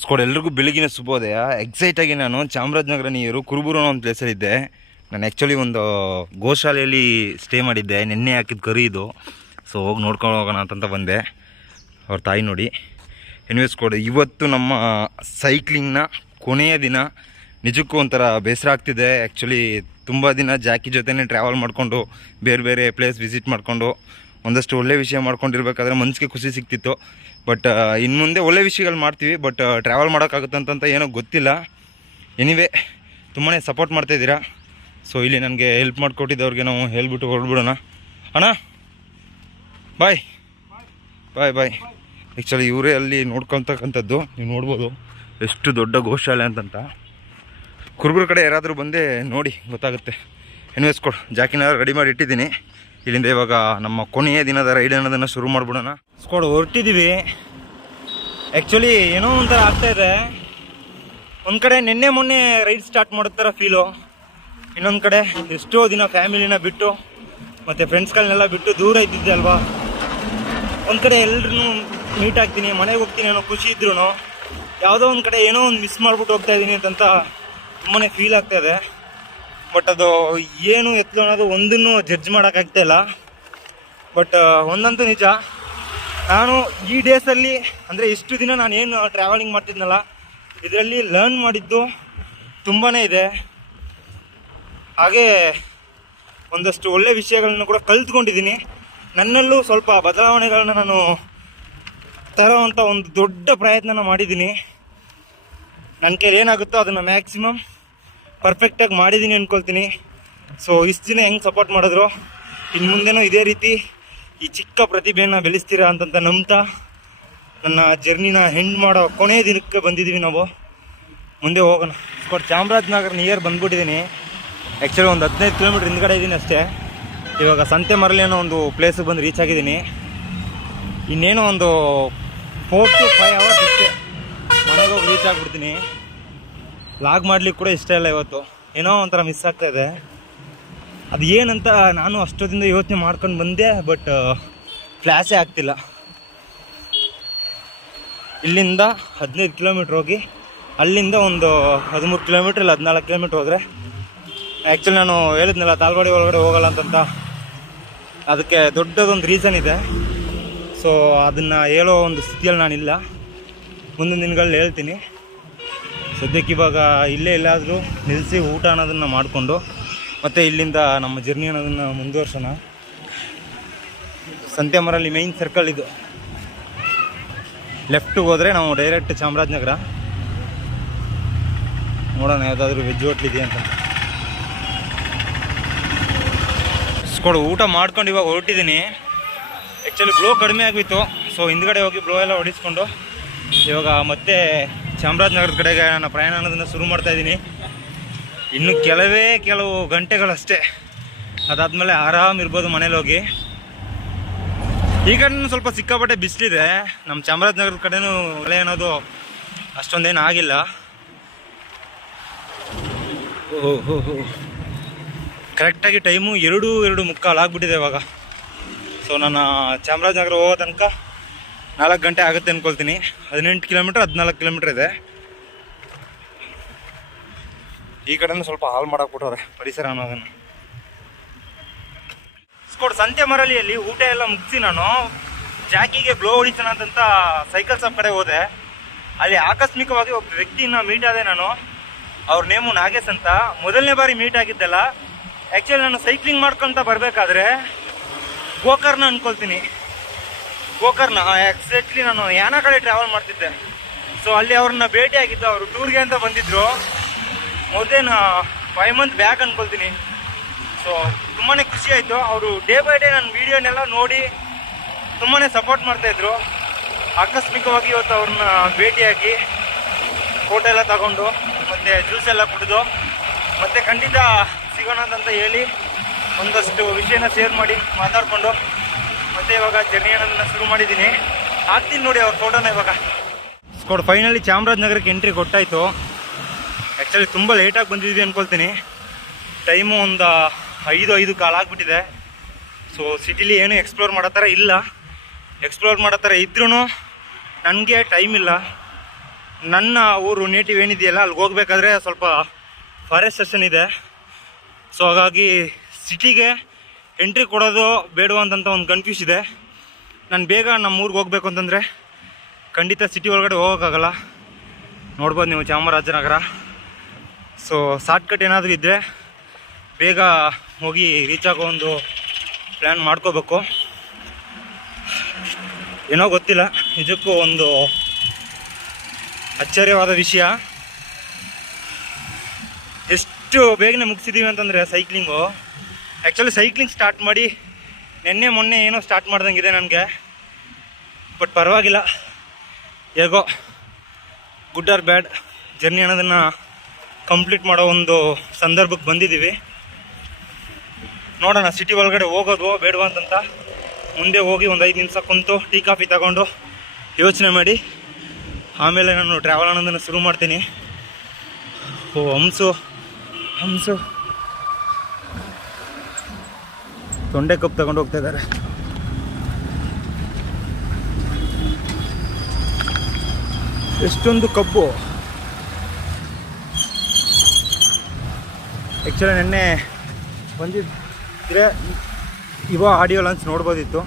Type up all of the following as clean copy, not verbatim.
ಸ್ಕೋಡ್ ಎಲ್ರಿಗೂ ಬೆಳಗಿನ ಶುಭೋದಯ. ಎಕ್ಸೈಟಾಗಿ ನಾನು ಚಾಮರಾಜನಗರ ನೀರು ಕುರುಬೂರು ಅನ್ನೋ ಒಂದು ಪ್ಲೇಸಲ್ಲಿದ್ದೆ. ನಾನು ಆ್ಯಕ್ಚುಲಿ ಒಂದು ಗೋಶಾಲೆಯಲ್ಲಿ ಸ್ಟೇ ಮಾಡಿದ್ದೆ. ನೆನ್ನೆ ಹಾಕಿದ ಕರು ಇದು. ಸೊ ಹೋಗಿ ನೋಡ್ಕೊಂಡು ಹೋಗೋಣ ಅಂತಂತ ಬಂದೆ. ಅವ್ರ ತಾಯಿ ನೋಡಿ. ಎನಿವೇಸ್ ಸ್ಕೋಡ್, ಇವತ್ತು ನಮ್ಮ ಸೈಕ್ಲಿಂಗ್ನ ಕೊನೆಯ ದಿನ. ನಿಜಕ್ಕೂ ಒಂಥರ ಬೇಸರ ಆಗ್ತಿದೆ. ಆ್ಯಕ್ಚುಲಿ ತುಂಬ ದಿನ ಜಾಕಿ ಜೊತೆನೇ ಟ್ರಾವೆಲ್ ಮಾಡಿಕೊಂಡು ಬೇರೆ ಬೇರೆ ಪ್ಲೇಸ್ ವಿಸಿಟ್ ಮಾಡಿಕೊಂಡು ಒಂದಷ್ಟು ಒಳ್ಳೆ ವಿಷಯ ಮಾಡ್ಕೊಂಡಿರ್ಬೇಕಾದ್ರೆ ಮನಸ್ಸಿಗೆ ಖುಷಿ ಸಿಗ್ತಿತ್ತು. ಬಟ್ ಇನ್ನು ಮುಂದೆ ಒಳ್ಳೆ ವಿಷಯಗಳು ಮಾಡ್ತೀವಿ. ಬಟ್ ಟ್ರಾವೆಲ್ ಮಾಡೋಕ್ಕಾಗುತ್ತಂತ ಏನೋ ಗೊತ್ತಿಲ್ಲ. ಎನಿವೇ ತುಂಬಾ ಸಪೋರ್ಟ್ ಮಾಡ್ತಾಯಿದ್ದೀರಾ. ಸೊ ಇಲ್ಲಿ ನನಗೆ ಹೆಲ್ಪ್ ಮಾಡಿಕೊಟ್ಟಿದ್ದವ್ರಿಗೆ ನಾವು ಹೇಳ್ಬಿಟ್ಟು ಹೊರಡ್ಬಿಡೋಣ. ಅಣ್ಣ ಬಾಯ್ ಬಾಯ್ ಬಾಯ್. ಆ್ಯಕ್ಚುಲಿ ಇವರೇ ಅಲ್ಲಿ ನೋಡ್ಕೊತಕ್ಕಂಥದ್ದು. ನೀವು ನೋಡ್ಬೋದು ಎಷ್ಟು ದೊಡ್ಡ ಗೋಶಾಲೆ ಅಂತಂತ. ಕುರುಬರ ಕಡೆ ಯಾರಾದರೂ ಬಂದೆ ನೋಡಿ ಗೊತ್ತಾಗುತ್ತೆ. ಎನಿವೇಸ್ ಕೊಡು, ಜಾಕಿನ ರೆಡಿ ಮಾಡಿ ಇಟ್ಟಿದ್ದೀನಿ. ಇಲ್ಲಿಂದ ಇವಾಗ ನಮ್ಮ ಕೊನೆಯ ದಿನದ ರೈಡ್ ಅನ್ನೋದನ್ನು ಶುರು ಮಾಡಿಬಿಡೋಣ. ಸ್ಕೋಡ್ ಹೊರಟಿದ್ದೀವಿ. ಆ್ಯಕ್ಚುಲಿ ಏನೋ ಒಂಥರ ಆಗ್ತಾಯಿದೆ. ಒಂದು ಕಡೆ ನಿನ್ನೆ ಮೊನ್ನೆ ರೈಡ್ ಸ್ಟಾರ್ಟ್ ಮಾಡೋ ಥರ ಫೀಲು. ಇನ್ನೊಂದು ಕಡೆ ಎಷ್ಟೋ ದಿನ ಫ್ಯಾಮಿಲಿನ ಬಿಟ್ಟು ಮತ್ತು ಫ್ರೆಂಡ್ಸ್ಗಳನ್ನೆಲ್ಲ ಬಿಟ್ಟು ದೂರ ಇದ್ದಿದ್ದೆ ಅಲ್ವಾ. ಒಂದು ಕಡೆ ಎಲ್ಲರೂ ಮೀಟ್ ಆಗ್ತೀನಿ, ಮನೆಗೆ ಹೋಗ್ತೀನಿ ಅನ್ನೋ ಖುಷಿ ಇದ್ರೂ ಯಾವುದೋ ಒಂದು ಕಡೆ ಏನೋ ಒಂದು ಮಿಸ್ ಮಾಡಿಬಿಟ್ಟು ಹೋಗ್ತಾಯಿದ್ದೀನಿ ಅಂತಂತ ತುಂಬಾ ಫೀಲ್ ಆಗ್ತಾಯಿದೆ. ಬಟ್ ಅದು ಏನು ಎತ್ತಲು ಅನ್ನೋದು ಒಂದನ್ನು ಜಡ್ಜ್ ಮಾಡೋಕ್ಕಾಗ್ತಾಯಿಲ್ಲ. ಬಟ್ ಒಂದಂತೂ ನಿಜ, ನಾನು ಈ ಡೇಸಲ್ಲಿ ಅಂದರೆ ಇಷ್ಟು ದಿನ ನಾನು ಏನು ಟ್ರಾವೆಲಿಂಗ್ ಮಾಡ್ತಿದ್ನಲ್ಲ, ಇದರಲ್ಲಿ ಲರ್ನ್ ಮಾಡಿದ್ದು ತುಂಬಾ ಇದೆ. ಹಾಗೇ ಒಂದಷ್ಟು ಒಳ್ಳೆ ವಿಷಯಗಳನ್ನು ಕೂಡ ಕಲ್ತ್ಕೊಂಡಿದ್ದೀನಿ. ನನ್ನಲ್ಲೂ ಸ್ವಲ್ಪ ಬದಲಾವಣೆಗಳನ್ನ ನಾನು ತರೋವಂಥ ಒಂದು ದೊಡ್ಡ ಪ್ರಯತ್ನ ಮಾಡಿದ್ದೀನಿ. ನನ್ನ ಕೈಲಿ ಏನಾಗುತ್ತೋ ಅದನ್ನು ಮ್ಯಾಕ್ಸಿಮಮ್ ಪರ್ಫೆಕ್ಟಾಗಿ ಮಾಡಿದ್ದೀನಿ ಅಂದ್ಕೊಳ್ತೀನಿ. ಸೊ ಇಷ್ಟು ದಿನ ಹೆಂಗೆ ಸಪೋರ್ಟ್ ಮಾಡಿದ್ರು, ಇನ್ನು ಮುಂದೆನೂ ಇದೇ ರೀತಿ ಈ ಚಿಕ್ಕ ಪ್ರತಿಭೆಯನ್ನು ಬೆಳೆಸ್ತೀರಾ ಅಂತಂತ ನಂಬ್ತಾ ನನ್ನ ಜರ್ನಿನ ಹೆಂಡ್ ಮಾಡೋ ಕೊನೆಯ ದಿನಕ್ಕೆ ಬಂದಿದ್ದೀವಿ ನಾವು. ಮುಂದೆ ಹೋಗೋಣ. ಬಟ್ ಚಾಮರಾಜನಗರ ನಿಯರ್ ಬಂದ್ಬಿಟ್ಟಿದ್ದೀನಿ. ಆ್ಯಕ್ಚುಲಿ ಒಂದು 15 ಕಿಲೋಮೀಟ್ರ್ ಹಿಂದ್ಗಡೆ ಇದ್ದೀನಿ ಅಷ್ಟೇ. ಇವಾಗ ಸಂತೆ ಮರಳಿ ಅನ್ನೋ ಒಂದು ಪ್ಲೇಸಿಗೆ ಬಂದು ರೀಚ್ ಆಗಿದ್ದೀನಿ. ಇನ್ನೇನೋ ಒಂದು 4 to 5 hours ಅಷ್ಟೇ ಮನೆಗೆ ಹೋಗಿ ರೀಚ್ ಆಗಿಬಿಡ್ತೀನಿ. ಲಾಗ್ ಮಾಡ್ಲಿಕ್ಕೆ ಕೂಡ ಇಷ್ಟ ಇಲ್ಲ ಇವತ್ತು. ಏನೋ ಒಂಥರ ಮಿಸ್ ಆಗ್ತಾಯಿದೆ. ಅದು ಏನಂತ ನಾನು ಅಷ್ಟೊತ್ತಿಂದ ಯೋಚನೆ ಮಾಡ್ಕೊಂಡು ಬಂದೆ. ಬಟ್ ಫ್ಲ್ಯಾಶೇ ಆಗ್ತಿಲ್ಲ. ಇಲ್ಲಿಂದ 15 ಕಿಲೋಮೀಟ್ರ್ ಹೋಗಿ ಅಲ್ಲಿಂದ ಒಂದು 13 ಕಿಲೋಮೀಟ್ರ್ ಇಲ್ಲ 14 ಕಿಲೋಮೀಟ್ರ್ ಹೋದರೆ, ಆ್ಯಕ್ಚುಲಿ ನಾನು ಹೇಳಿದ್ನಲ್ಲ ತಾಳ್ವಾಡಿ ಒಳಗಡೆ ಹೋಗಲ್ಲ ಅಂತಂತ, ಅದಕ್ಕೆ ದೊಡ್ಡದೊಂದು ರೀಸನ್ ಇದೆ. ಸೊ ಅದನ್ನು ಹೇಳೋ ಒಂದು ಸ್ಥಿತಿಯಲ್ಲಿ ನಾನಿಲ್ಲ. ಮುಂದಿನ ದಿನಗಳಲ್ಲಿ ಹೇಳ್ತೀನಿ. ಸದ್ಯಕ್ಕೆ ಇವಾಗ ಇಲ್ಲೇ ಎಲ್ಲಾದರೂ ನಿಲ್ಲಿಸಿ ಊಟ ಅನ್ನೋದನ್ನು ಮಾಡಿಕೊಂಡು ಮತ್ತು ಇಲ್ಲಿಂದ ನಮ್ಮ ಜರ್ನಿ ಅನ್ನೋದನ್ನು ಮುಂದುವರ್ಸೋಣ. ಸಂತೆ ಮರಲ್ಲಿ ಮೈನ್ ಸರ್ಕಲ್ ಇದು. ಲೆಫ್ಟಿಗೆ ಹೋದರೆ ನಾವು ಡೈರೆಕ್ಟ್ ಚಾಮರಾಜನಗರ. ನೋಡೋಣ ಯಾವುದಾದ್ರೂ ವೆಜ್ ಹೋಟ್ಲ್ ಇದೆಯಾ ಅಂತ. ಸ್ಕೋಡ್ ಊಟ ಮಾಡ್ಕೊಂಡು ಇವಾಗ ಹೊರಟಿದ್ದೀನಿ. ಆ್ಯಕ್ಚುಲಿ ಬ್ಲೋ ಕಡಿಮೆ ಆಗಿತ್ತು. ಸೊ ಹಿಂದ್ಗಡೆ ಹೋಗಿ ಬ್ಲೋ ಎಲ್ಲ ಹೊಡಿಸ್ಕೊಂಡು ಇವಾಗ ಮತ್ತೆ ಚಾಮರಾಜನಗರದ ಕಡೆಗೆ ನನ್ನ ಪ್ರಯಾಣ ಅನ್ನೋದನ್ನು ಶುರು ಮಾಡ್ತಾಯಿದ್ದೀನಿ. ಇನ್ನು ಕೆಲವು ಗಂಟೆಗಳಷ್ಟೇ. ಅದಾದಮೇಲೆ ಆರಾಮಿರ್ಬೋದು ಮನೇಲಿ ಹೋಗಿ. ಈ ಕಡೆ ಸ್ವಲ್ಪ ಸಿಕ್ಕಾಪಟ್ಟೆ ಬಿಸಿಲಿದೆ. ನಮ್ಮ ಚಾಮರಾಜನಗರದ ಕಡೆನೂ ಮಳೆ ಅನ್ನೋದು ಅಷ್ಟೊಂದೇನು ಆಗಿಲ್ಲ. ಓಹೋ, ಕರೆಕ್ಟಾಗಿ ಟೈಮು 2:02 ಆಗಿಬಿಟ್ಟಿದೆ ಇವಾಗ. ಸೊ ನಾನು ಚಾಮರಾಜನಗರ ಹೋಗೋ ತನಕ 4 ಗಂಟೆ ಆಗುತ್ತೆ ಅಂದ್ಕೊಳ್ತೀನಿ. 18 ಕಿಲೋಮೀಟ್ರ್ 14 ಕಿಲೋಮೀಟ್ರ್ ಇದೆ. ಈ ಕಡೆನೂ ಸ್ವಲ್ಪ ಹಾಳು ಮಾಡಾಕ್ಬಿಟ್ಟವ್ರೆ ಪರಿಸರ ಅನ್ನೋದನ್ನು. ಸ್ಕೋಡ್ ಸಂತೆ ಮರಳಿಯಲ್ಲಿ ಊಟ ಎಲ್ಲ ಮುಗಿಸಿ ನಾನು ಜಾಕಿಗೆ ಬ್ಲೋ ಹೊಡಿಸೋಣ ಅಂತಂತ ಸೈಕಲ್ ಶಾಪ್ ಕಡೆ ಹೋದೆ. ಅಲ್ಲಿ ಆಕಸ್ಮಿಕವಾಗಿ ಒಬ್ಬ ವ್ಯಕ್ತಿನ ಮೀಟ್ ಆದೆ ನಾನು. ಅವ್ರ ನೇಮು ನಾಗೇಶ್ ಅಂತ. ಮೊದಲನೇ ಬಾರಿ ಮೀಟ್ ಆಗಿದ್ದಲ್ಲ. ಆ್ಯಕ್ಚುಲಿ ನಾನು ಸೈಕ್ಲಿಂಗ್ ಮಾಡ್ಕೊತ ಬರಬೇಕಾದ್ರೆ ಗೋಕರ್ಣ ಅಂದ್ಕೊಳ್ತೀನಿ. ಗೋಕರ್ಣ ಎಕ್ಸಾಕ್ಟ್ಲಿ ನಾನು ಯಾನ ಕಡೆ ಟ್ರಾವೆಲ್ ಮಾಡ್ತಿದ್ದೆ. ಸೊ ಅಲ್ಲಿ ಅವ್ರನ್ನ ಭೇಟಿ ಆಗಿದ್ದು. ಅವರು ಟೂರ್ಗೆ ಅಂತ ಬಂದಿದ್ದರು. ಮೊದಲೇನು 5 ಮಂತ್ ಬ್ಯಾಕ್ ಅಂದ್ಕೊಳ್ತೀನಿ. ಸೊ ತುಂಬಾ ಖುಷಿ ಆಯಿತು. ಅವರು ಡೇ ಬೈ ಡೇ ನನ್ನ ವೀಡಿಯೋನೆಲ್ಲ ನೋಡಿ ತುಂಬಾ ಸಪೋರ್ಟ್ ಮಾಡ್ತಾಯಿದ್ರು. ಆಕಸ್ಮಿಕವಾಗಿ ಇವತ್ತು ಅವ್ರನ್ನ ಭೇಟಿಯಾಗಿ ಫೋಟೋ ಎಲ್ಲ ತಗೊಂಡು ಮತ್ತು ಜ್ಯೂಸ್ ಎಲ್ಲ ಕುಡಿದು ಮತ್ತು ಖಂಡಿತ ಸಿಗೋಣ ಅಂತ ಹೇಳಿ ಒಂದಷ್ಟು ವಿಷಯನ ಶೇರ್ ಮಾಡಿ ಮಾತಾಡಿಕೊಂಡು ಮತ್ತು ಇವಾಗ ಜರ್ನಿ ಅನ್ನೋದನ್ನು ಶುರು ಮಾಡಿದ್ದೀನಿ. ಹಾಕ್ತೀನಿ ನೋಡಿ ಅವ್ರ ಫೋಟೋನ ಇವಾಗ. ಸ್ಕೋಡ್ ಫೈನಲಿ ಚಾಮರಾಜನಗರಕ್ಕೆ ಎಂಟ್ರಿ ಕೊಟ್ಟಾಯಿತು. ಆ್ಯಕ್ಚುಲಿ ತುಂಬ ಲೇಟಾಗಿ ಬಂದಿದ್ವಿ ಅಂದ್ಕೊಳ್ತೀನಿ. ಟೈಮು ಒಂದು 5:05 ಆಗಿಬಿಟ್ಟಿದೆ. ಸೊ ಸಿಟಿಲಿ ಏನು ಎಕ್ಸ್ಪ್ಲೋರ್ ಮಾಡೋ ಥರ ಇಲ್ಲ. ಎಕ್ಸ್ಪ್ಲೋರ್ ಮಾಡೋ ಥರ ಇದ್ರೂ ನನಗೆ ಟೈಮ್ ಇಲ್ಲ. ನನ್ನ ಊರು ನೇಟಿವ್ ಏನಿದೆಯಲ್ಲ ಅಲ್ಲಿಗೆ ಹೋಗ್ಬೇಕಾದ್ರೆ ಸ್ವಲ್ಪ ಫಾರೆಸ್ಟ್ ಸೆಷನ್ ಇದೆ. ಸೊ ಹಾಗಾಗಿ ಸಿಟಿಗೆ ಎಂಟ್ರಿ ಕೊಡೋದು ಬೇಡವ ಅಂತಂತ ಒಂದು ಕನ್ಫ್ಯೂಸ್ ಇದೆ. ನಾನು ಬೇಗ ನಮ್ಮ ಊರಿಗೆ ಹೋಗ್ಬೇಕು ಅಂತಂದರೆ ಖಂಡಿತ ಸಿಟಿ ಒಳಗಡೆ ಹೋಗೋಕ್ಕಾಗಲ್ಲ. ನೋಡ್ಬೋದು ನೀವು ಚಾಮರಾಜನಗರ. ಸೊ ಶಾರ್ಟ್ಕಟ್ ಏನಾದರೂ ಇದ್ದರೆ ಬೇಗ ಹೋಗಿ ರೀಚ್ ಆಗೋ ಒಂದು ಪ್ಲ್ಯಾನ್ ಮಾಡ್ಕೋಬೇಕು. ಏನೋ ಗೊತ್ತಿಲ್ಲ, ನಿಜಕ್ಕೂ ಒಂದು ಆಶ್ಚರ್ಯವಾದ ವಿಷಯ. ಎಷ್ಟು ಬೇಗನೆ ಮುಗಿಸಿದ್ದೀವಿ ಅಂತಂದರೆ ಸೈಕ್ಲಿಂಗು. ಆ್ಯಕ್ಚುಲಿ ಸೈಕ್ಲಿಂಗ್ ಸ್ಟಾರ್ಟ್ ಮಾಡಿ ಮೊನ್ನೆ ಏನೋ ಸ್ಟಾರ್ಟ್ ಮಾಡ್ದಂಗಿದೆ ನನಗೆ. ಬಟ್ ಪರವಾಗಿಲ್ಲ, ಹೇಗೋ ಗುಡ್ ಆರ್ ಬ್ಯಾಡ್ ಜರ್ನಿ ಅನ್ನೋದನ್ನು ಕಂಪ್ಲೀಟ್ ಮಾಡೋ ಒಂದು ಸಂದರ್ಭಕ್ಕೆ ಬಂದಿದ್ದೀವಿ. ನೋಡೋಣ ಸಿಟಿ ಒಳಗಡೆ ಹೋಗೋದು ಬೇಡವಾ ಅಂತಂತ. ಮುಂದೆ ಹೋಗಿ ಒಂದು 5 ನಿಮಿಷ ಕುಂತು ಟೀ ಕಾಫಿ ತಗೊಂಡು ಯೋಚನೆ ಮಾಡಿ ಆಮೇಲೆ ನಾನು ಟ್ರಾವೆಲ್ ಅನ್ನೋದನ್ನು ಶುರು ಮಾಡ್ತೀನಿ. ಹಂಸು ತೊಂಡೆ ಕಪ್ ತಗೊಂಡು ಹೋಗ್ತಾ ಇದ್ದಾರೆ. ಎಷ್ಟೊಂದು ಕಬ್ಬು. ಆ್ಯಕ್ಚುಲಿ ನೆನ್ನೆ ಬಂದಿದ್ದರೆ ಆಡಿಯೋ ಲಾಂಚ್ ನೋಡ್ಬೋದಿತ್ತು,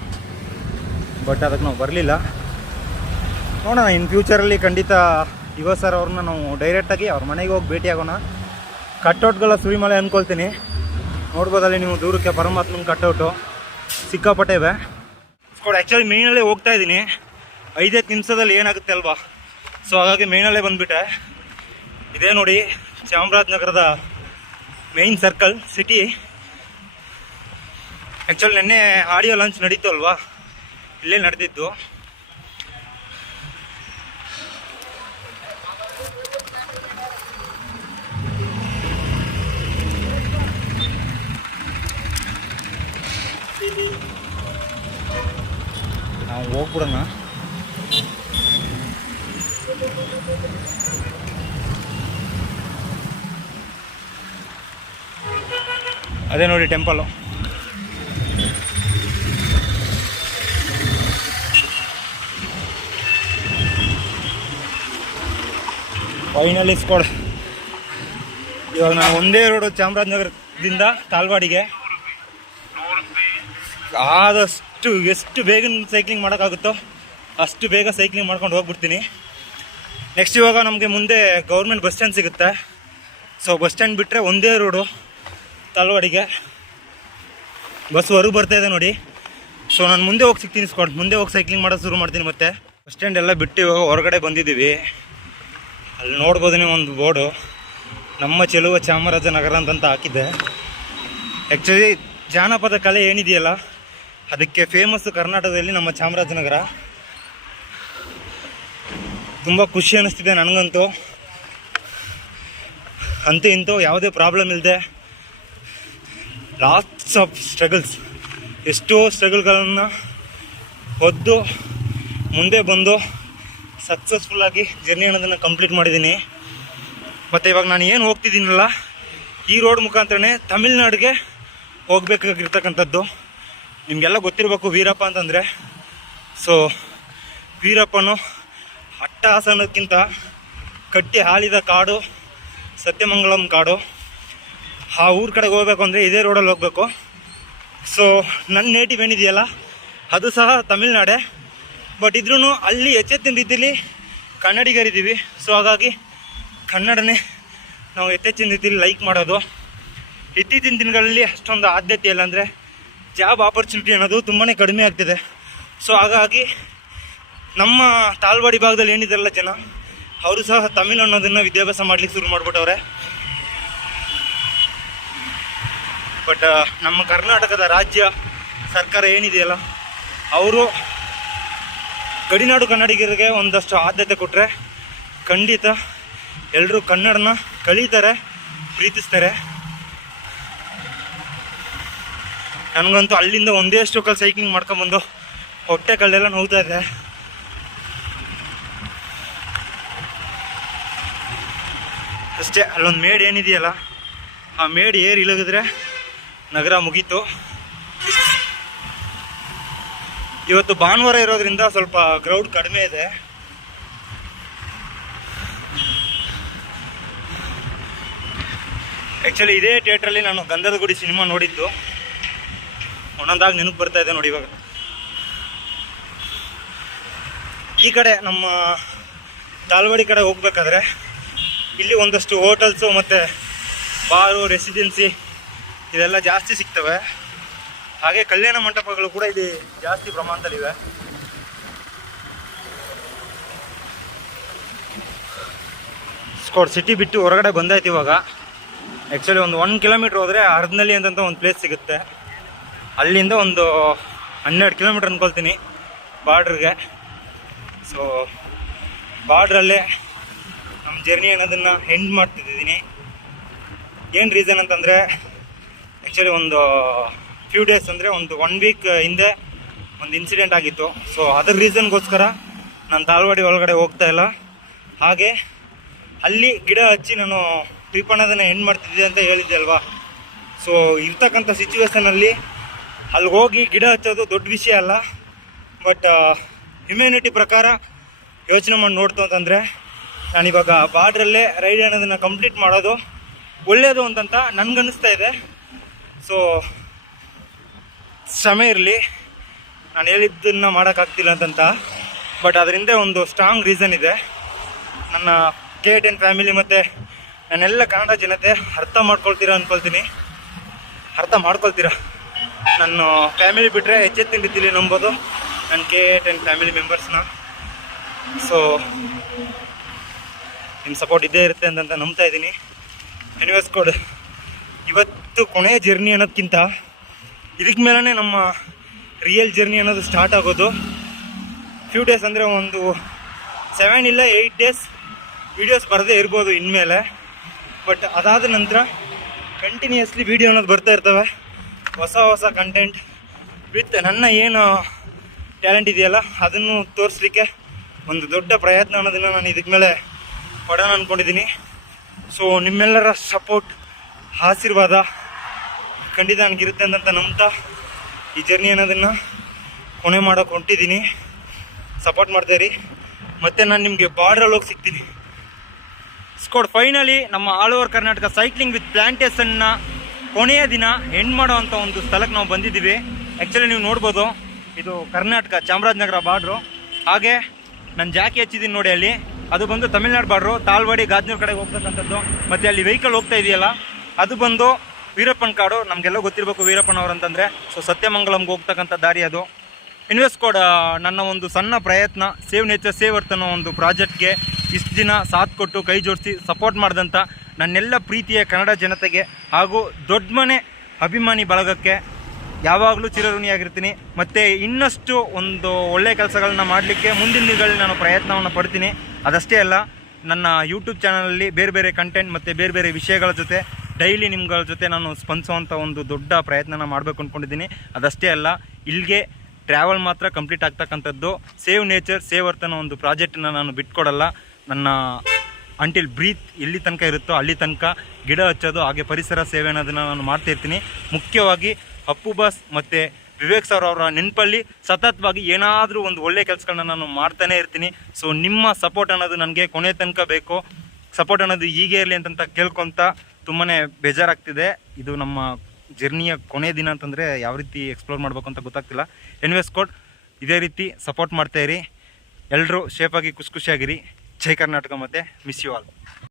ಬಟ್ ಅದಕ್ಕೆ ನಾವು ಬರಲಿಲ್ಲ. ನೋಡೋಣ ಇನ್ ಫ್ಯೂಚರಲ್ಲಿ ಖಂಡಿತ ಸರ್ ಅವ್ರನ್ನ ನಾವು ಡೈರೆಕ್ಟಾಗಿ ಅವ್ರ ಮನೆಗೆ ಹೋಗಿ ಭೇಟಿ ಆಗೋಣ. ಕಟ್ಔಟ್ಗೆಲ್ಲ ಸುರಿಮಲೆ ಅಂದ್ಕೊಳ್ತೀನಿ. ನೋಡ್ಬೋದಲ್ಲಿ ನೀವು ದೂರಕ್ಕೆ ಪರಮಾತ್ಮನ ಕಟ್ಔಟು ಸಿಕ್ಕಾಪಟ್ಟೆ ಇವೆ. ಆ್ಯಕ್ಚುಲಿ ಮೇಯ್ನಲ್ಲೇ ಹೋಗ್ತಾ ಇದ್ದೀನಿ. 5 ನಿಮಿಷದಲ್ಲಿ ಏನಾಗುತ್ತೆ ಅಲ್ವಾ. ಸೊ ಹಾಗಾಗಿ ಮೇಯ್ನಲ್ಲೇ ಬಂದುಬಿಟ್ಟೆ. ಇದೇ ನೋಡಿ ಚಾಮರಾಜನಗರದ ಮೇಯ್ನ್ ಸರ್ಕಲ್ ಸಿಟಿ. ಆ್ಯಕ್ಚುಲಿ ನೆನ್ನೆ ಆಡಿಯೋ ಲಾಂಚ್ ನಡೀತು ಅಲ್ವಾ, ಇಲ್ಲೇ ನಡೆದಿದ್ದು. ನಾವು ಹೋಗ್ಬಿಡೋಣ. ಅದೇ ನೋಡಿ ಟೆಂಪಲ್ಲು. ಫೈನಲಿ ಸ್ಕೋಡ್. ಇವಾಗ ನಾನು ಒಂದೇ ರೋಡು ಚಾಮರಾಜನಗರದಿಂದ ತಾಳ್ವಾಡಿಗೆ. ಆದಷ್ಟು ಎಷ್ಟು ಬೇಗ ಸೈಕ್ಲಿಂಗ್ ಮಾಡೋಕ್ಕಾಗುತ್ತೋ ಅಷ್ಟು ಬೇಗ ಸೈಕ್ಲಿಂಗ್ ಮಾಡ್ಕೊಂಡು ಹೋಗ್ಬಿಡ್ತೀನಿ. ನೆಕ್ಸ್ಟ್ ಇವಾಗ ನಮಗೆ ಮುಂದೆ ಗೌರ್ಮೆಂಟ್ ಬಸ್ ಸ್ಟ್ಯಾಂಡ್ ಸಿಗುತ್ತೆ. ಸೊ ಬಸ್ ಸ್ಟ್ಯಾಂಡ್ ಬಿಟ್ಟರೆ ಒಂದೇ ರೋಡು ತಾಳ್ವಾಡಿಗೆ. ಬಸ್ ಹೊರಗೆ ಬರ್ತಾಯಿದೆ ನೋಡಿ. ಸೊ ನಾನು ಮುಂದೆ ಹೋಗಿ ಸಿಗ್ತೀನಿ ಸ್ಕಾಡ್. ಮುಂದೆ ಹೋಗಿ ಸೈಕ್ಲಿಂಗ್ ಮಾಡೋದು ಶುರು ಮಾಡ್ತೀನಿ. ಮತ್ತೆ ಬಸ್ ಸ್ಟ್ಯಾಂಡ್ ಎಲ್ಲ ಬಿಟ್ಟು ಇವಾಗ ಹೊರಗಡೆ ಬಂದಿದ್ದೀವಿ. ಅಲ್ಲಿ ನೋಡ್ಬೋದು ನೀವು ಒಂದು ಬೋರ್ಡು, ನಮ್ಮ ಚೆಲುವ ಚಾಮರಾಜನಗರ ಅಂತಂತ ಹಾಕಿದ್ದೆ. ಆ್ಯಕ್ಚುಲಿ ಜಾನಪದ ಕಲೆ ಏನಿದೆಯಲ್ಲ ಅದಕ್ಕೆ ಫೇಮಸ್ಸು ಕರ್ನಾಟಕದಲ್ಲಿ ನಮ್ಮ ಚಾಮರಾಜನಗರ. ತುಂಬ ಖುಷಿ ಅನ್ನಿಸ್ತಿದೆ ನನಗಂತೂ. ಅಂತೂ ಇಂತೂ ಯಾವುದೇ ಪ್ರಾಬ್ಲಮ್ ಇಲ್ಲದೆ ಲಾಟ್ಸ್ ಆಫ್ ಸ್ಟ್ರಗಲ್ಸ್, ಎಷ್ಟೋ ಸ್ಟ್ರಗಲ್ಗಳನ್ನು ಒದ್ದು ಮುಂದೆ ಬಂದು ಸಕ್ಸಸ್ಫುಲ್ಲಾಗಿ ಜರ್ನಿ ಅನ್ನೋದನ್ನು ಕಂಪ್ಲೀಟ್ ಮಾಡಿದ್ದೀನಿ. ಮತ್ತು ಇವಾಗ ನಾನು ಏನು ಹೋಗ್ತಿದ್ದೀನಲ್ಲ ಈ ರೋಡ್ ಮುಖಾಂತರನೇ ತಮಿಳ್ನಾಡಿಗೆ ಹೋಗ್ಬೇಕಾಗಿರ್ತಕ್ಕಂಥದ್ದು. ನಿಮಗೆಲ್ಲ ಗೊತ್ತಿರಬೇಕು ವೀರಪ್ಪ ಅಂತಂದರೆ. ಸೊ ವೀರಪ್ಪನು ಅಟ್ಟಹಾಸ ಅನ್ನೋದಕ್ಕಿಂತ ಕಟ್ಟಿ ಹಾಲಿದ ಕಾಡು ಸತ್ಯಮಂಗಲಂ ಕಾಡು. ಆ ಊರ ಕಡೆಗೆ ಹೋಗ್ಬೇಕು ಅಂದರೆ ಇದೇ ರೋಡಲ್ಲಿ ಹೋಗಬೇಕು. ಸೊ ನನ್ನ ನೇಟಿವ್ ಏನಿದೆಯಲ್ಲ ಅದು ಸಹ ತಮಿಳ್ನಾಡೆ. ಬಟ್ ಇದ್ರೂ ಅಲ್ಲಿ ಹೆಚ್ಚೆತ್ತಿನ ರೀತಿಯಲ್ಲಿ ಕನ್ನಡಿಗರಿದ್ದೀವಿ. ಸೊ ಹಾಗಾಗಿ ಕನ್ನಡನೇ ನಾವು ಹೆಚ್ಚೆಚ್ಚಿನ ರೀತಿಯಲ್ಲಿ ಲೈಕ್ ಮಾಡೋದು. ಇತ್ತೀಚಿನ ದಿನಗಳಲ್ಲಿ ಅಷ್ಟೊಂದು ಆದ್ಯತೆ ಇಲ್ಲ, ಅಂದರೆ ಜಾಬ್ ಆಪರ್ಚುನಿಟಿ ಅನ್ನೋದು ತುಂಬಾ ಕಡಿಮೆ ಆಗ್ತಿದೆ. ಸೊ ಹಾಗಾಗಿ ನಮ್ಮ ತಾಳ್ವಾಡಿ ಭಾಗದಲ್ಲಿ ಏನಿದಾರಲ್ಲ ಜನ, ಅವರು ಸಹ ತಮಿಳು ಅನ್ನೋದನ್ನು ವಿದ್ಯಾಭ್ಯಾಸ ಮಾಡಲಿಕ್ಕೆ ಶುರು ಮಾಡಿಬಿಟ್ಟವ್ರೆ. ಬಟ್ ನಮ್ಮ ಕರ್ನಾಟಕದ ರಾಜ್ಯ ಸರ್ಕಾರ ಏನಿದೆಯಲ್ಲ ಅವರು ಗಡಿನಾಡು ಕನ್ನಡಿಗರಿಗೆ ಒಂದಷ್ಟು ಆದ್ಯತೆ ಕೊಟ್ಟರೆ ಖಂಡಿತ ಎಲ್ಲರೂ ಕನ್ನಡನ ಕಳೀತಾರೆ, ಪ್ರೀತಿಸ್ತಾರೆ. ನನಗಂತೂ ಅಲ್ಲಿಂದ ಒಂದೇ ಸ್ಟೋಕಲ್ಲಿ ಸೈಕ್ಲಿಂಗ್ ಮಾಡ್ಕೊಂಬಂದು ಹೊಟ್ಟೆ ಕಲ್ಲೆಲ್ಲ ನೋವ್ತಾ ಇದೆ. ಅಷ್ಟೇ, ಅಲ್ಲೊಂದು ಮೇಡ್ ಏನಿದೆಯಲ್ಲ ಆ ಮೇಡ್ ಏರಿ ಇಳಗಿದ್ರೆ ನಗರ ಮುಗೀತು. ಇವತ್ತು ಭಾನುವಾರ ಇರೋದ್ರಿಂದ ಸ್ವಲ್ಪ ಕ್ರೌಡ್ ಕಡಿಮೆ ಇದೆ. ಆ್ಯಕ್ಚುಲಿ ಇದೇ ಥಿಯೇಟ್ರಲ್ಲಿ ನಾನು ಗಂಧದ ಗುಡಿ ಸಿನಿಮಾ ನೋಡಿದ್ದು. ಒಂದೊಂದಾಗಿ ನೆನಪು ಬರ್ತಾ ಇದೆ ನೋಡಿ. ಇವಾಗ ಈ ಕಡೆ ನಮ್ಮ ತಾಳ್ವಾಡಿ ಕಡೆ ಹೋಗ್ಬೇಕಾದ್ರೆ ಇಲ್ಲಿ ಒಂದಷ್ಟು ಹೋಟೆಲ್ಸು ಮತ್ತು ಬಾರು, ರೆಸಿಡೆನ್ಸಿ ಇದೆಲ್ಲ ಜಾಸ್ತಿ ಸಿಗ್ತವೆ. ಹಾಗೆ ಕಲ್ಯಾಣ ಮಂಟಪಗಳು ಕೂಡ ಇಲ್ಲಿ ಜಾಸ್ತಿ ಪ್ರಮಾಣದಲ್ಲಿವೆ. ಸ್ಕೋರ್ ಸಿಟಿ ಬಿಟ್ಟು ಹೊರಗಡೆ ಬಂದಾಯ್ತು ಇವಾಗ. ಆ್ಯಕ್ಚುಲಿ ಒಂದು 1 ಕಿಲೋಮೀಟ್ರ್ ಹೋದರೆ ಅರ್ಧನಳ್ಳಿ ಅಂತಂತ ಒಂದು ಪ್ಲೇಸ್ ಸಿಗುತ್ತೆ. ಅಲ್ಲಿಂದ ಒಂದು 12 ಕಿಲೋಮೀಟ್ರ್ ಅಂದ್ಕೊಳ್ತೀನಿ ಬಾರ್ಡ್ರಿಗೆ. ಸೊ ಬಾರ್ಡ್ರಲ್ಲೇ ನಮ್ಮ ಜರ್ನಿ ಅನ್ನೋದನ್ನು ಎಂಡ್ ಮಾಡ್ತಿದ್ದೀನಿ. ಏನು ರೀಸನ್ ಅಂತಂದರೆ ಆ್ಯಕ್ಚುಲಿ ಒಂದು ಫ್ಯೂ ಡೇಸ್ ಅಂದರೆ ಒಂದು 1 ವೀಕ್ ಹಿಂದೆ ಒಂದು ಇನ್ಸಿಡೆಂಟ್ ಆಗಿತ್ತು. ಸೊ ಅದರ ರೀಸನ್ಗೋಸ್ಕರ ನಾನು ತಾಳ್ವಾಡಿ ಒಳಗಡೆ ಹೋಗ್ತಾ ಇಲ್ಲ. ಹಾಗೆ ಅಲ್ಲಿ ಗಿಡ ಹಚ್ಚಿ ನಾನು ಟ್ರಿಪ್ ಅನ್ನೋದನ್ನು ಎಂಡ್ ಮಾಡ್ತಿದ್ದೆ ಅಂತ ಹೇಳಿದ್ದೆ ಅಲ್ವಾ. ಸೊ ಇರ್ತಕ್ಕಂಥ ಸಿಚುವೇಷನಲ್ಲಿ ಅಲ್ಲಿ ಹೋಗಿ ಗಿಡ ಹಚ್ಚೋದು ದೊಡ್ಡ ವಿಷಯ ಅಲ್ಲ. ಬಟ್ ಹ್ಯುಮ್ಯಾನಿಟಿ ಪ್ರಕಾರ ಯೋಚನೆ ಮಾಡಿ ನೋಡ್ತು ಅಂತಂದರೆ ನಾನಿವಾಗ ಬಾರ್ಡ್ರಲ್ಲೇ ರೈಡ್ ಅನ್ನೋದನ್ನು ಕಂಪ್ಲೀಟ್ ಮಾಡೋದು ಒಳ್ಳೆಯದು ಅಂತಂತ ನನಗನ್ನಿಸ್ತಾ ಇದೆ. ಸೊ ಶ್ರಮೆ ಇರಲಿ, ನಾನು ಹೇಳಿದ್ದನ್ನು ಮಾಡೋಕ್ಕಾಗ್ತಿಲ್ಲ ಅಂತಂತ. ಬಟ್ ಅದರಿಂದ ಒಂದು ಸ್ಟ್ರಾಂಗ್ ರೀಸನ್ ಇದೆ. ನನ್ನ K10 ಫ್ಯಾಮಿಲಿ ಮತ್ತು ನನ್ನೆಲ್ಲ ಕನ್ನಡ ಜನತೆ ಅರ್ಥ ಮಾಡ್ಕೊಳ್ತೀರಾ ಅಂದ್ಕೊಳ್ತೀನಿ. ಅರ್ಥ ಮಾಡ್ಕೊಳ್ತೀರಾ. ನನ್ನ ಫ್ಯಾಮಿಲಿ ಬಿಟ್ಟರೆ ಹೆಚ್ಚೆತ್ತಿಂಡಿದ್ದಿಲ್ಲಿ ನಂಬೋದು ನನ್ನ K10 ಫ್ಯಾಮಿಲಿ ಮೆಂಬರ್ಸ್ನ. ಸೊ ನಿಮ್ಮ ಸಪೋರ್ಟ್ ಇದ್ದೇ ಇರುತ್ತೆ ಅಂತಂತ ನಂಬ್ತಾ ಇದ್ದೀನಿ. ಎನಿವೇಸ್ ಕೋಡ್ ಇವತ್ತು ಕೊನೆಯ ಜರ್ನಿ ಅನ್ನೋದಕ್ಕಿಂತ ಇದಕ್ಕೆ ಮೇಲೇ ನಮ್ಮ ರಿಯಲ್ ಜರ್ನಿ ಅನ್ನೋದು ಸ್ಟಾರ್ಟ್ ಆಗೋದು. ಫ್ಯೂ ಡೇಸ್ ಅಂದರೆ ಒಂದು 7 ಇಲ್ಲ 8 ಡೇಸ್ ವೀಡಿಯೋಸ್ ಬರದೇ ಇರ್ಬೋದು ಇನ್ಮೇಲೆ. ಬಟ್ ಅದಾದ ನಂತರ ಕಂಟಿನ್ಯೂಸ್ಲಿ ವೀಡಿಯೋ ಅನ್ನೋದು ಬರ್ತಾ ಇರ್ತವೆ. ಹೊಸ ಕಂಟೆಂಟ್ ವಿತ್ ನನ್ನ ಏನು ಟ್ಯಾಲೆಂಟ್ ಇದೆಯಲ್ಲ ಅದನ್ನು ತೋರಿಸ್ಲಿಕ್ಕೆ ಒಂದು ದೊಡ್ಡ ಪ್ರಯತ್ನ ಅನ್ನೋದನ್ನು ನಾನು ಇದಕ್ಕೆ ಮೇಲೆ ಪಡೋಣ ಅಂದ್ಕೊಂಡಿದ್ದೀನಿ. ಸೊ ನಿಮ್ಮೆಲ್ಲರ ಸಪೋರ್ಟ್, ಆಶೀರ್ವಾದ ಖಂಡಿತ ನನಗಿರುತ್ತೆ ಅಂತ ನಂಬ್ತಾ ಈ ಜರ್ನಿ ಅನ್ನೋದನ್ನು ಕೊನೆ ಮಾಡೋಕೆ ಹೊಂಟಿದ್ದೀನಿ. ಸಪೋರ್ಟ್ ಮಾಡ್ತಾಯಿರಿ. ಮತ್ತು ನಾನು ನಿಮಗೆ ಬಾರ್ಡ್ರಲ್ಲಿ ಹೋಗಿ ಸಿಗ್ತೀನಿ. ಸ್ಕೋಡ್ ಫೈನಲಿ ನಮ್ಮ all over Karnataka cycling with ಪ್ಲಾಂಟೇಷನ್ನ ಕೊನೆಯ ದಿನ ಎಂಡ್ ಮಾಡೋವಂಥ ಒಂದು ಸ್ಥಳಕ್ಕೆ ನಾವು ಬಂದಿದ್ದೀವಿ. ಆ್ಯಕ್ಚುಲಿ ನೀವು ನೋಡ್ಬೋದು, ಇದು ಕರ್ನಾಟಕ ಚಾಮರಾಜನಗರ ಬಾರ್ಡ್ರು. ಹಾಗೆ ನಾನು ಜಾಕಿ ಹಚ್ಚಿದ್ದೀನಿ ನೋಡಿ, ಅಲ್ಲಿ ಅದು ಬಂದು ತಮಿಳ್ನಾಡು ಬಾರ್ಡ್ರು, ತಾಳ್ವಾಡಿ ಗಾಜ್ನೂರು ಕಡೆಗೆ ಹೋಗ್ತಕ್ಕಂಥದ್ದು. ಮತ್ತು ಅಲ್ಲಿ ವೆಹಿಕಲ್ ಹೋಗ್ತಾ ಇದೆಯಲ್ಲ ಅದು ಬಂದು ವೀರಪ್ಪನ ಕಾಡು. ನಮಗೆಲ್ಲ ಗೊತ್ತಿರಬೇಕು ವೀರಪ್ಪನವ್ರು ಅಂತಂದರೆ. ಸೊ ಸತ್ಯಮಂಗಲಂಗೆ ಹೋಗ್ತಕ್ಕಂಥ ದಾರಿ ಅದು. ಇನ್ವೆಸ್ಟ್ ಕೋಡ್ ನನ್ನ ಒಂದು ಸಣ್ಣ ಪ್ರಯತ್ನ ಸೇವ್ ನೇಚರ್ ಸೇವ್ ಅರ್ತ್ ಅನ್ನೋ ಒಂದು ಪ್ರಾಜೆಕ್ಟ್ಗೆ ಇಷ್ಟು ದಿನ ಸಾಥ್ ಕೊಟ್ಟು ಕೈ ಜೋಡಿಸಿ ಸಪೋರ್ಟ್ ಮಾಡಿದಂಥ ನನ್ನೆಲ್ಲ ಪ್ರೀತಿಯ ಕನ್ನಡ ಜನತೆಗೆ ಹಾಗೂ ದೊಡ್ಡ ಮನೆ ಅಭಿಮಾನಿ ಬಳಗಕ್ಕೆ ಯಾವಾಗಲೂ ಚಿರಋಣಿಯಾಗಿರ್ತೀನಿ. ಮತ್ತು ಇನ್ನಷ್ಟು ಒಂದು ಒಳ್ಳೆಯ ಕೆಲಸಗಳನ್ನ ಮಾಡಲಿಕ್ಕೆ ಮುಂದಿನ ದಿನಗಳಲ್ಲಿ ನಾನು ಪ್ರಯತ್ನವನ್ನು ಪಡ್ತೀನಿ. ಅದಷ್ಟೇ ಅಲ್ಲ, ನನ್ನ ಯೂಟ್ಯೂಬ್ ಚಾನಲಲ್ಲಿ ಬೇರೆ ಬೇರೆ ಕಂಟೆಂಟ್ ಮತ್ತು ಬೇರೆ ಬೇರೆ ವಿಷಯಗಳ ಜೊತೆ ಡೈಲಿ ನಿಮ್ಗಳ ಜೊತೆ ನಾನು ಸ್ಪಂದಿಸುವಂಥ ಒಂದು ದೊಡ್ಡ ಪ್ರಯತ್ನನ ಮಾಡಬೇಕು ಅಂದ್ಕೊಂಡಿದ್ದೀನಿ. ಅದಷ್ಟೇ ಅಲ್ಲ, ಇಲ್ಲಿಗೆ ಟ್ರಾವೆಲ್ ಮಾತ್ರ ಕಂಪ್ಲೀಟ್ ಆಗ್ತಕ್ಕಂಥದ್ದು. ಸೇವ್ ನೇಚರ್ ಸೇವ್ ಅರ್ತ್ ಅನ್ನೋ ಒಂದು ಪ್ರಾಜೆಕ್ಟನ್ನು ನಾನು ಬಿಟ್ಕೊಡಲ್ಲ. ನನ್ನ ಅಂಟಿಲ್ ಬ್ರೀತ್ ಎಲ್ಲಿ ತನಕ ಇರುತ್ತೋ ಅಲ್ಲಿ ತನಕ ಗಿಡ ಹಚ್ಚೋದು ಹಾಗೆ ಪರಿಸರ ಸೇವೆ ಅನ್ನೋದನ್ನು ನಾನು ಮಾಡ್ತಾ ಇರ್ತೀನಿ. ಮುಖ್ಯವಾಗಿ ಅಪ್ಪು ಬಾಸ್ ಮತ್ತು ವಿವೇಕ್ ಸರ್ ಅವರ ನೆನಪಲ್ಲಿ ಸತತವಾಗಿ ಏನಾದರೂ ಒಂದು ಒಳ್ಳೆಯ ಕೆಲಸಗಳನ್ನ ನಾನು ಮಾಡ್ತಾನೇ ಇರ್ತೀನಿ. ಸೊ ನಿಮ್ಮ ಸಪೋರ್ಟ್ ಅನ್ನೋದು ನನಗೆ ಕೊನೆ ತನಕ ಬೇಕು. ಸಪೋರ್ಟ್ ಅನ್ನೋದು ಹೀಗೆ ಇರಲಿ ಅಂತಂತ ಕೇಳ್ಕೊತ ತುಂಬಾ ಬೇಜಾರಾಗ್ತಿದೆ. ಇದು ನಮ್ಮ ಜರ್ನಿಯ ಕೊನೆಯ ದಿನ ಅಂತಂದರೆ ಯಾವ ರೀತಿ ಎಕ್ಸ್ಪ್ಲೋರ್ ಮಾಡಬೇಕು ಅಂತ ಗೊತ್ತಾಗ್ತಿಲ್ಲ. ಎನಿವೇಸ್ ಕೋಡ್ ಇದೇ ರೀತಿ ಸಪೋರ್ಟ್ ಮಾಡ್ತಾಯಿರಿ. ಎಲ್ಲರೂ ಸೇಫಾಗಿ ಖುಷಿಯಾಗಿರಿ. ಜೈ ಕರ್ನಾಟಕ ಮತ್ತು ಮಿಸ್ ಯು ಆಲ್.